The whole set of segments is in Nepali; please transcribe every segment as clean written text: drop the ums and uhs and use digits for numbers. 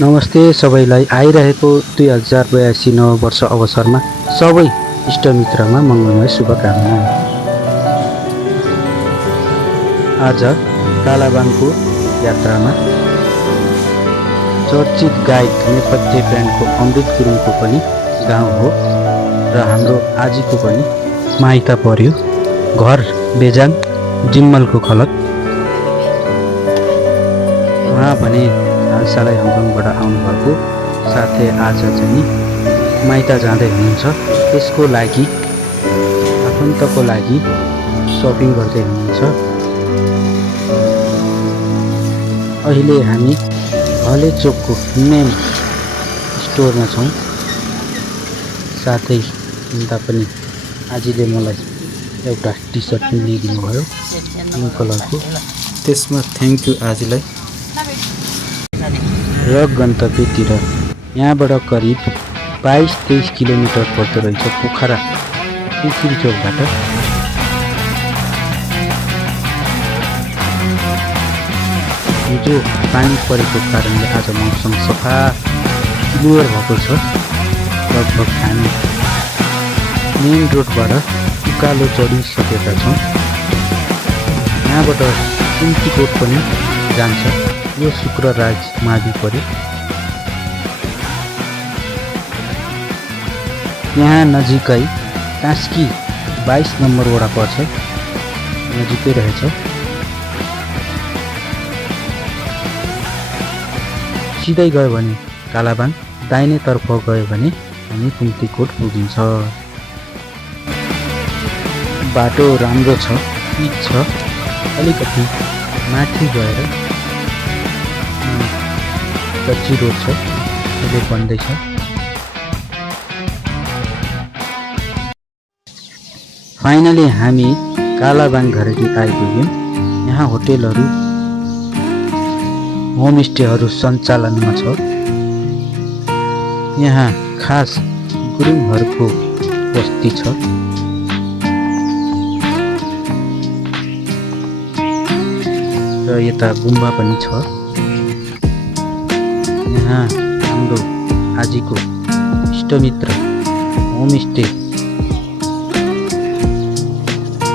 नमस्ते सबैलाई आइरहेको 2082 नव वर्ष अवसरमा सबै इष्टमित्रमा मङ्गलमय शुभकामना। आज कालाबाङको यात्रामा चर्चित गायक नेपथ्य ब्यान्डको अमृत गुरुङको पनि गाउँ हो र हाम्रो आजीको पनि माइत पर्यो। घर बेजाङ जिम्मलको खलक। उहाँ भने हालसालै हङकङबाट आउनुभएको साथै आज चाहिँ माइत जाँदै हुनुहुन्छ। त्यसको लागि आफन्तको लागि सपिङ गर्दै हुनुहुन्छ। अहिले हामी हले चोकको मेन स्टोरमा छौँ। साथै हुँदा पनि आजीले मलाई एउटा टी सर्ट पनि ल्याइदिनु भयो पिङ्क कलरको। त्यसमा थ्याङ्क यू आजीलाई। र गन्तव्यतिर यहाँबाट करिब 22-23 किलोमिटर पर्दो रहेछ पोखरा पृथ्वी चोकबाट। हिजो पानी परेको कारणले आज मौसम सफा क्लियर भएको छ। लगभग हामी मेन रोडबाट उकालो चढिसकेका छौँ। यहाँबाट सिन्कीकोट पनि जान्छ। यो शुक्रराज मावि पर्यो। यहाँ नजिकै कास्की 22 नम्बर वडा पर्छ, नजिकै रहेछ। सिधै गयो भने कालाबाङ, दाहिनेतर्फ गयो भने हामी कुम्तीकोट पुगिन्छ। बाटो राम्रो छ, पिच छ। अलिकति माथि गएर कच्ची रोड छ, अहिले बन्दैछ। फाइनली हामी कालाबाङ घरेटी आइपुग्यौँ। यहाँ होटेलहरू होमस्टेहरू सञ्चालनमा छ। यहाँ खास गुरुङहरूको बस्ती छ। र यता गुम्बा पनि छ। यहाँ हाम्रो आजीको इष्टमित्र होमस्टे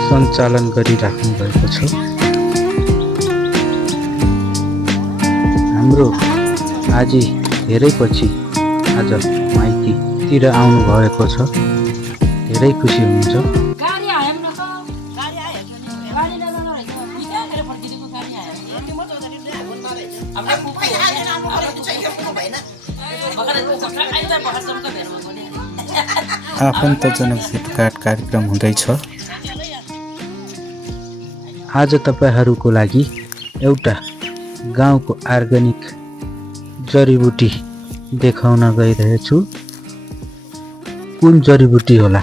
सञ्चालन गरिराख्नु भएको छ। हाम्रो आजी धेरै पछि आज माइतीतिर आउनु भएको छ। धेरै खुसी हुनुहुन्छ। आफन्तजनक भेटघाट कार्यक्रम हुँदैछ। आज तपाईहरूको लागि एउटा गाउँको अर्ग्यानिक जडीबुटी देखाउन गइरहेछु। कुन जडीबुटी होला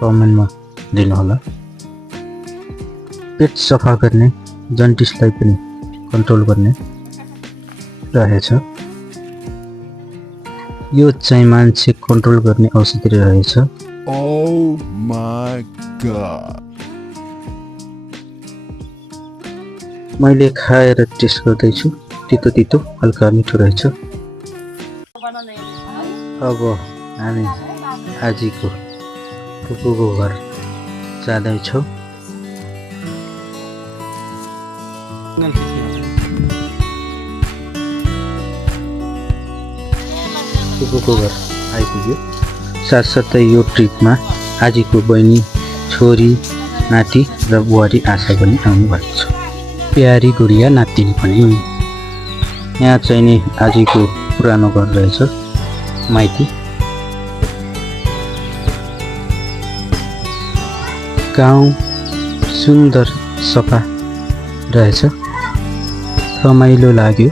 कमेन्टमा दिनुहोला। पेट सफा गर्ने, जन्डिसलाई पनि कन्ट्रोल गर्ने रहेछ। यो चाहिँ मान्छे कन्ट्रोल गर्ने औषधि रहेछ। Oh my god. मैले खाएर टेस्ट गर्दैछु। तितो तितो हल्का मिठो रहेछ। अब हामी आजीको फुपूको घर जाँदैछौँ। फुपूको घर आइपुग्यो। साथसाथै यो ट्रिपमा आजीको बहिनी, छोरी, नाति र बुहारी आशा पनि आउनु भएको छ। प्यारी गुडिया नातिनी पनि। यहाँ चाहिँ नि आजीको पुरानो घर रहेछ, माइती। गाउँ सुन्दर सफा रहेछ, रमाइलो लाग्यो।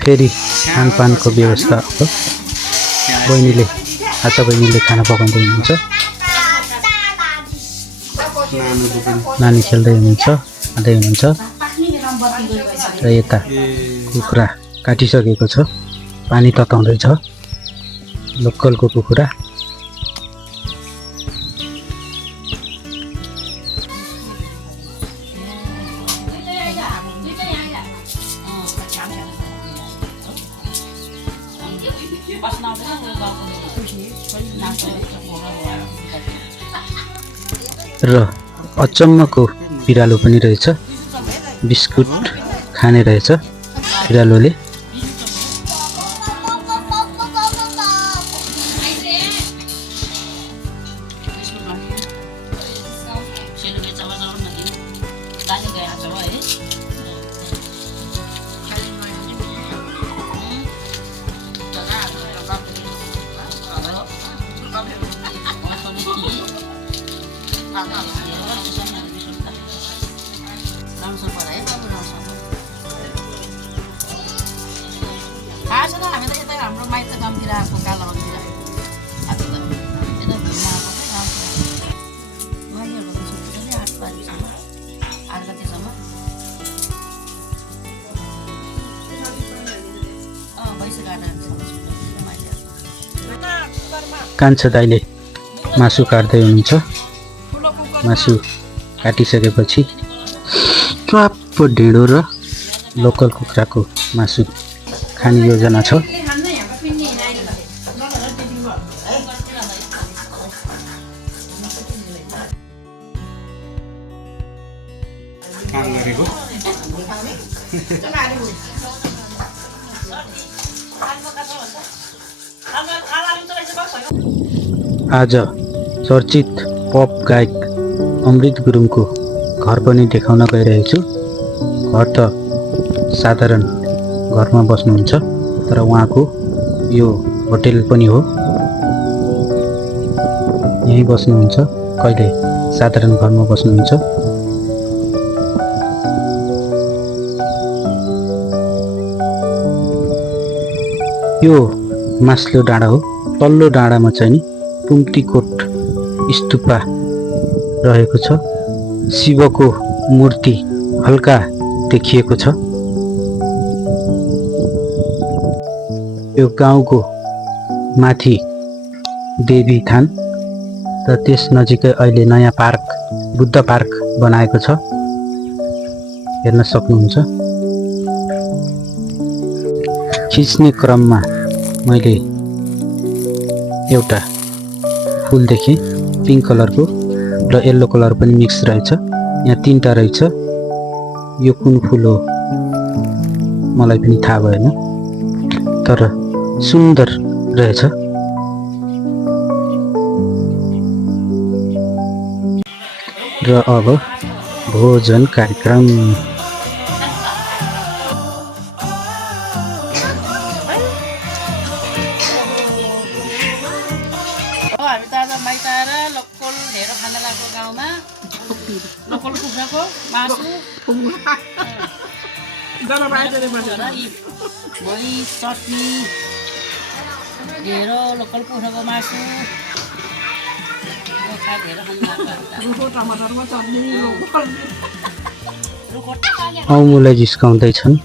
फेरि खानपानको व्यवस्था अब बहिनीले आशा बहिनीले खाना पकाउँदै हुनुहुन्छ, नानी खेल्दै हुनुहुन्छ, खाँदै हुनुहुन्छ। र यता कुखुरा काटिसकेको छ, पानी तताउँदैछ, लोकलको कुखुरा। र अचम्मको बिरालो पनि रहेछ, बिस्कुट खाने रहेछ बिरालोले। हाम्रो माइत गाउँतिर आएको कालोतिर आज त यता घुम्न आएको माइलीहरूको छुट्टी पनि 8 तारिकसम्म 8 गतेसम्म भैँसी कान्छा दाइले मासु काट्दै हुनुहुन्छ। मासु काटिसकेपछि चुप्प ढिँडो र लोकल कुखुराको मासु खाने योजना छ। आज चर्चित पप गायक अमृत गुरुङको घर पनि देखाउन गइरहेको छु। घर त साधारण घरमा बस्नुहुन्छ, तर उहाँको यो होटेल पनि हो, यहीँ बस्नुहुन्छ, कहिले साधारण घरमा बस्नुहुन्छ। यो मास्लो डाँडा हो, तल्लो डाँडामा चाहिँ नि पुम्तीकोट स्तूपा रहेको छ। शिवको मूर्ति हल्का देखिएको छ। यो गाउँको माथि देवी थान र त्यस नजिकै अहिले नयाँ पार्क बुद्ध पार्क बनाएको छ, हेर्न सक्नुहुन्छ। खिच्ने क्रममा मैले एउटा फुल देखेँ, पिङ्क कलरको र येल्लो कलर पनि मिक्स रहेछ। यहाँ 3टा रहेछ, यो कुन फुल हो मलाई पनि थाहा भएन, तर सुन्दर रहेछ। र अब भोजन कार्यक्रम। हामी त आज माइत आएर लोकल ढेँडो खान लागेको गाउँमा। लोकल कुखुराको मासु, भोलि चटनी, ढेँडो, लोकल कुखुराको मासु, औमुलाई जिस्काउँदैछन्।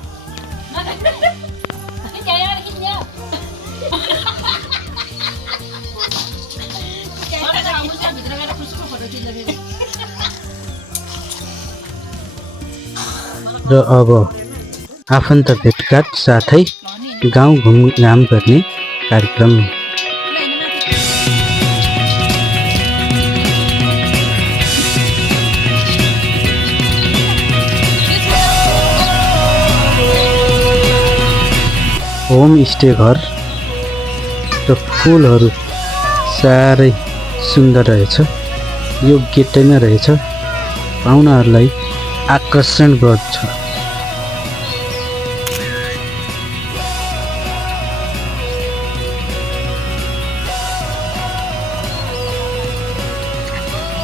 र अब आफन्त भेटघाट साथै गाउँ घुमघाम गर्ने कार्यक्रम। होम स्टे घर र फुलहरू साह्रै सुन्दर रहेछ। यो गेटैमा रहेछ, पाहुनाहरूलाई आकर्षण गर्छ।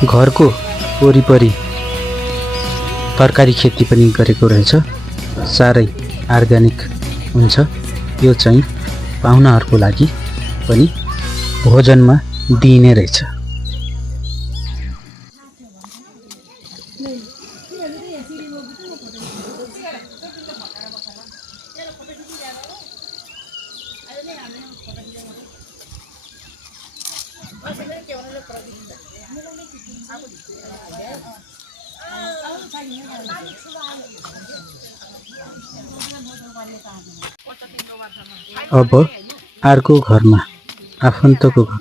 घरको वरिपरि तरकारी खेती पनि गरेको रहेछ, साह्रै अर्ग्यानिक हुन्छ। यो चाहिँ पाहुनाहरूको लागि पनि भोजनमा दिइने रहेछ। अब अर्को घरमा आफन्तको घर।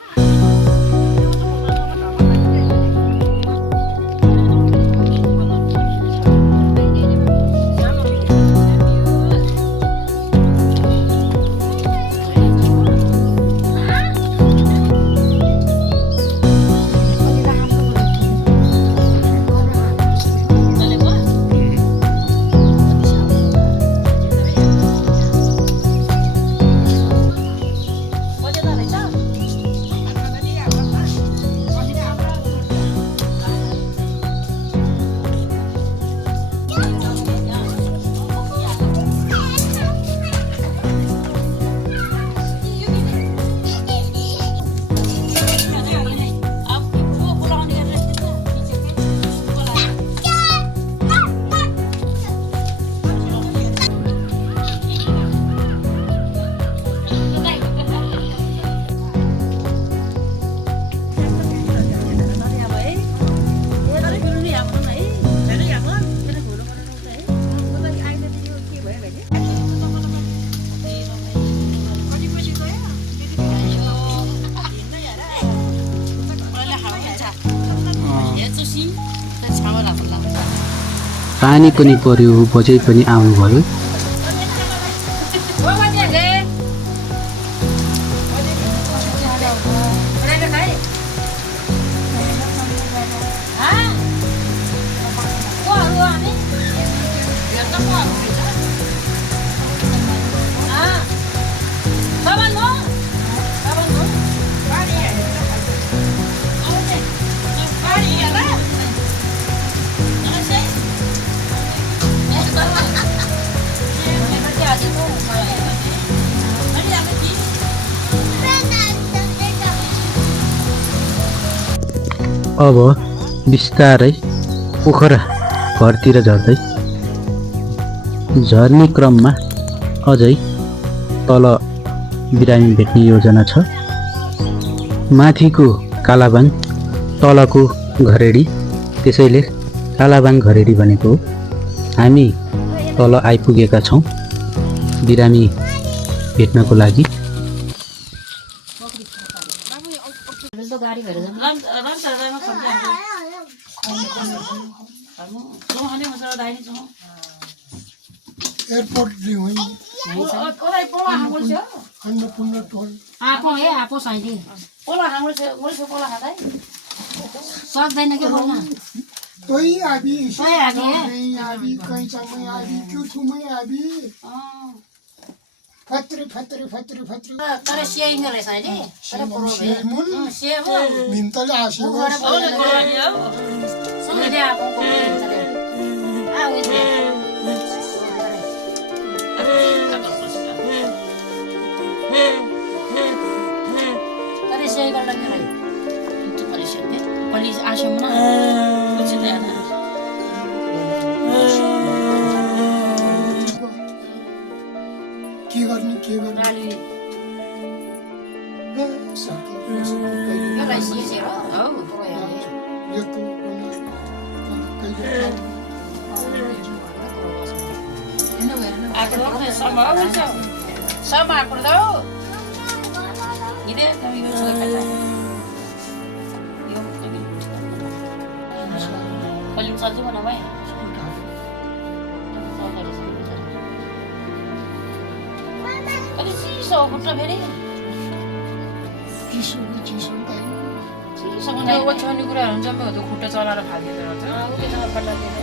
पानी पनि पर्यो, बजै पनि आउनुभयो। अब बिस्तारै पोखरा घरतिर झर्दै, झर्ने क्रममा अझै तल बिरामी भेट्ने योजना छ। माथिको कालाबाङ, तलको घरेडी, त्यसैले कालाबाङ घरेडी भनेको हामी तल आइपुगेका छौँ बिरामी भेट्नको लागि। एयरपोर्ट जी हुई अन्नपूर्ण टोल सक्दैन के बोल्न तोई आबी आबी कहीं समय आबी क्यों तुम्हें आबी फत्रे फत्रे फत्रे फत्रे तर सेइङ रहेछ अहिले तर मुन मिन्तले आशे सुने आको तर सेइ गर्न नि रे त्यो परेशान है पुलिस आशममा कुछ देन के गर्ने नाली साथी मलाई सिसेर हो यस्तो Sama aku tahu. Ide kami sudah kata. Paling satu mana baik? Kali sisa kutra beri. चिसो चिसो सबै ओछ्याउने कुराहरु जम्मै हो त्यो खुट्टा चलाएर फाल्दिन्छ रहेछ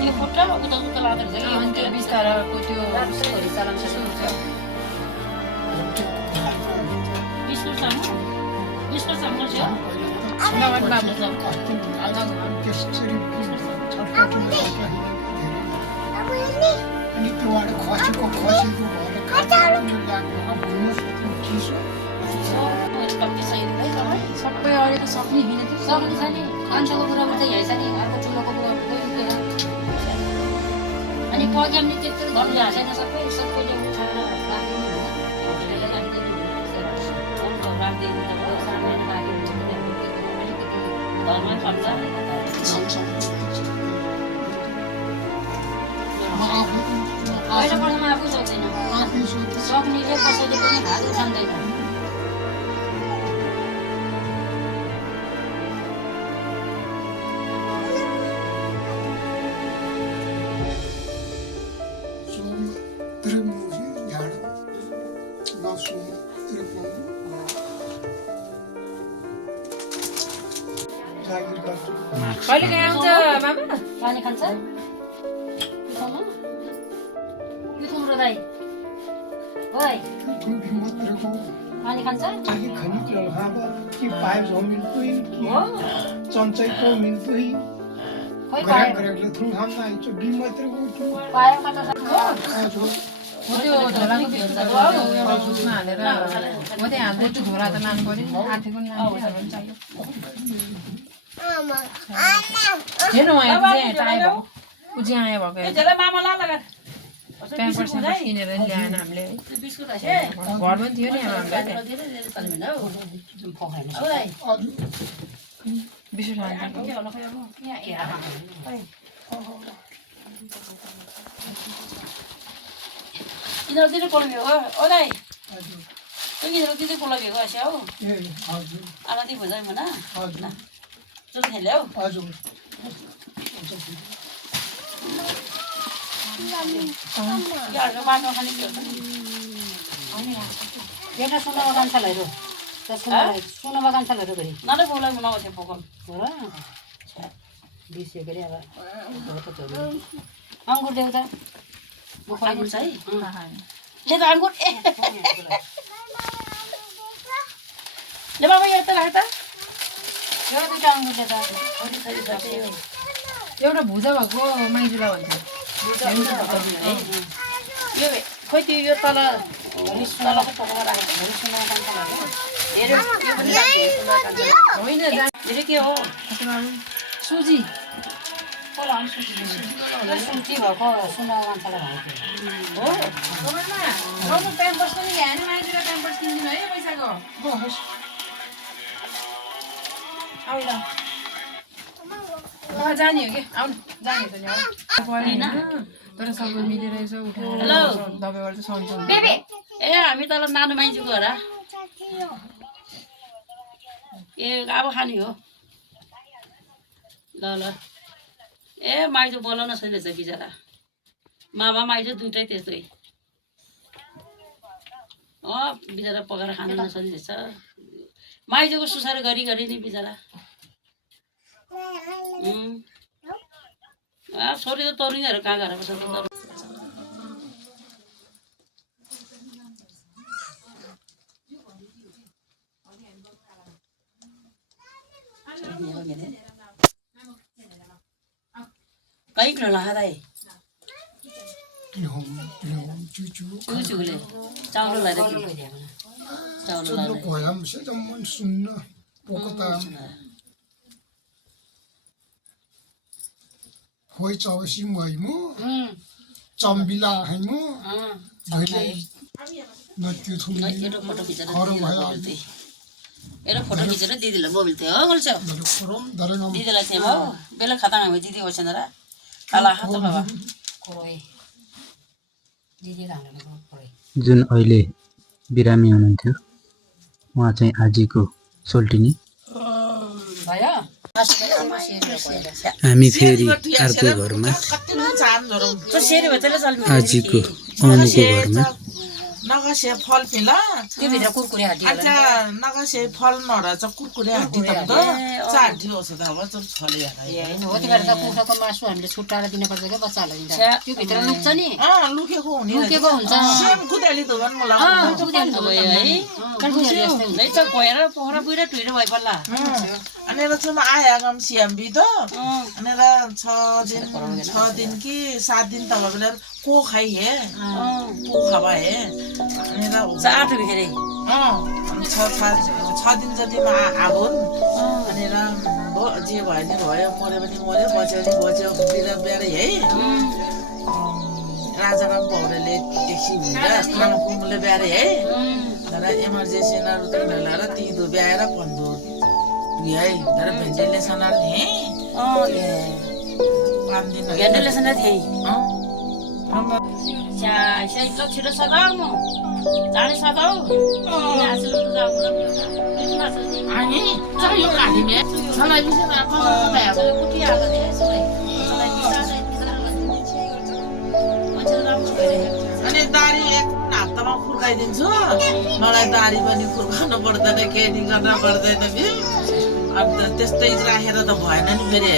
यो खुट्टा उता उता लाग्दै हुन्छ अनि त्यो बिस्तारको त्यो घरि चलाउँछ त्यसो हुन्छ बिस्कुट सामु छ नगद बाबु अनि त्योबाट खसेको भएर चिसो कति सही सबै अहिले त सक्ने होइन त्यो सक्ने छ नि कान्छोको बुढामा चाहिँ यही छ नि अर्को ठुलोको बुढामा अनि प्रोग्रामले त्यत्रो गर्नु भएको छैन सबैले उठाएर राख्नु होटेलले राखिदिनु राखिदिनु धर्मै खर्च पहिलापल्टमा आफू सक्दैन सक्नेले कसैले पनि हात उठाउँदैन कहिले कहाँ आउँछ मामा पानी खान्छ पिथुम्रो दाइ ओइ पानी खान्छ पायो मात्र त्यो झोलाको बिस्कुट एउटा जुसमा हालेर मात्रै हाल्दै झोला त लानु पर्यो नि आठेको नि लानु चाहियो हेर्नु आयो टाइम उजी आयो भएको प्याम्पर्स किनेर ल्याएन हामीले घरमा थियो नि हामीलाई बिस्कुट यिनीहरू दिनै पढ्नु भएको ओ दाइ यिनीहरू दिँदै पढ्नु भएको आशा हौ आमा दिदी भुजाइ भन जुन खेल्यो हौ बाटो खाने एउटा सुनमा कान्छालहरू सुनमा कान्छालहरू गरी ननै बोलाइ बनाएको थियो पोकल हो र बिर्सियो के अरे अब अङ्गुर देऊ त अङ्गुर छ है ले त अङ्गुर ले बाबा यहाँ त राख त यो दुईटा अङ्गुर ले त एउटा भुजा भएको माइजूलाई भन्छ यो खोइ त्यो यो तल तलको पोकमा राखेको होइन धेरै के हो सुजी सुन्ती भएको सुना मान्छेलाई भएको हो प्याम्पर्स पनि ल्याएन माइजूलाई प्याम्पर्स किनिदिनु है पैसाको आउ ल जाने हो कि आउनु जाने त नि परेन तर सबै मिलेर यसो उठाएर दबाईबाट चाहिँ सन्छ ए हामी तल नानु मान्छेको हो र ए अब खाने हो ल ल ए माइजो बोलाउन छैन बिचरा मामा माइजो दुइटै त्यस्तै बिचरा पकाएर खानु नसकिरहेछ माइजोको सुसार गरी नि बिचरा छोरी त तरुनीहरू कहाँ गएर बस्छ कहीँ किन लगाए चुचुले चाउलो लगाएर चाउलो Hoi chawa si mai mo, chambila hai mo, dhile na kyu thuni kharo bhaya एउटा फोटो खिचेर दिदीलाई मोबाइल थियो हो गर्छ khorom darengam दिदीलाई थियो हो बेला खाता हामी दिदी बसेन र काला हात बाबा कोइ दिदी राख्नु कोइ जुन अहिले बिरामी हुनुहुन्थ्यो उहाँ चाहिँ आजीको सोल्टिनी भयो हामी फेरि अर्को घरमा आजीको आउनुको घरमा नगसे फल पिला त्यो भित्र कुरकुरे हड्डी अच्छा नगसे फल नरा चाहिँ कुरकुरे हड्डी त चाटी होस् त अब त छले हैन हो त्यो भएर त कुखुराको मासु हामीले छुट्टाएर दिनुपर्छ के बच्चालाई दिँदा त्यो भित्र लुक्छ नि लुकेको हुने लुकेको हुन्छ सेम कुदेली त भन मलाई कुदेली त भयो है कुदेली जस्तै हुन्छ नै त गएर पोखरा पुरा टुइरो भइ पर्ला अनि र चाहिँ आए आगम सिएमबी त अनि र 6 दिन कि 7 दिन त बेला को खाइ हे को खाबा हे अनि र साथ बिखेरे अनि 6 दिन जतिमा आगो अनि जे भयो नि भयो मऱ्यो भने मऱ्यो बच्यो भने बच्यो बिराबै है राजाराम पौडेलले एकछिन हुन्छ कामकुमले ब्यारे है तर इमर्जेन्सीहरू त मेलाएर तिदो ब्याएर पन्धो है तर भेन्टिलेसनहरू थिएँ 5 दिन भेन्टिलेसन थिएँ छिटो सघाउ म जाने सघाउ अनि यो खादिमे सलाई बिसेर अनि दारी एक हप्तामा खुर्काइदिन्छु मलाई दारी पनि खुर्काउनु पर्दैन केही गर्न पर्दैन नि अन्त त्यस्तै राखेर त भएन नि फेरि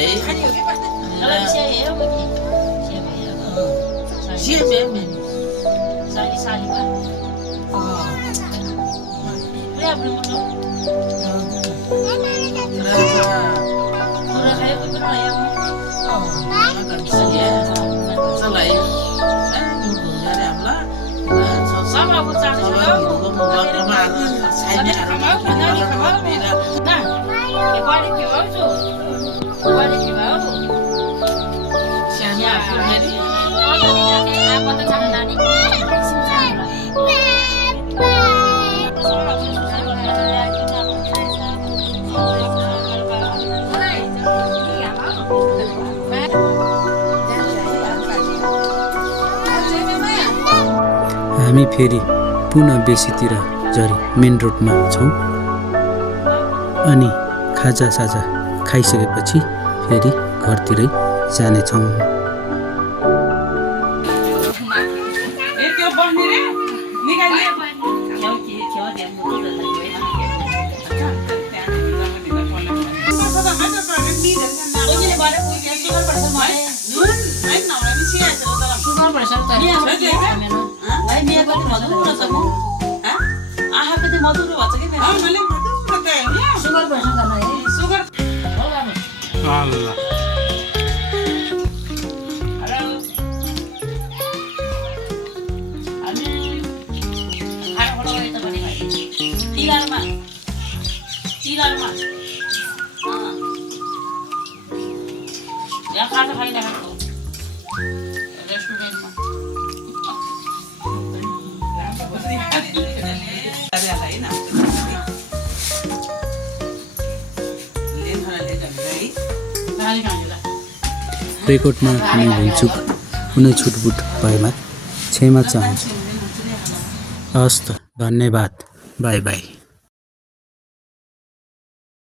हामी फेरि पुनः बेसीतिर झरी मेन रोडमा छौँ अनि खाजासाजा खाइसकेपछि फेरि घरतिरै जानेछौँ। रेकर्डमा कुनै भुलचुक कुनै छुटपुट भएमा क्षमा चाहन्छु। हस् त, धन्यवाद, बाई बाई।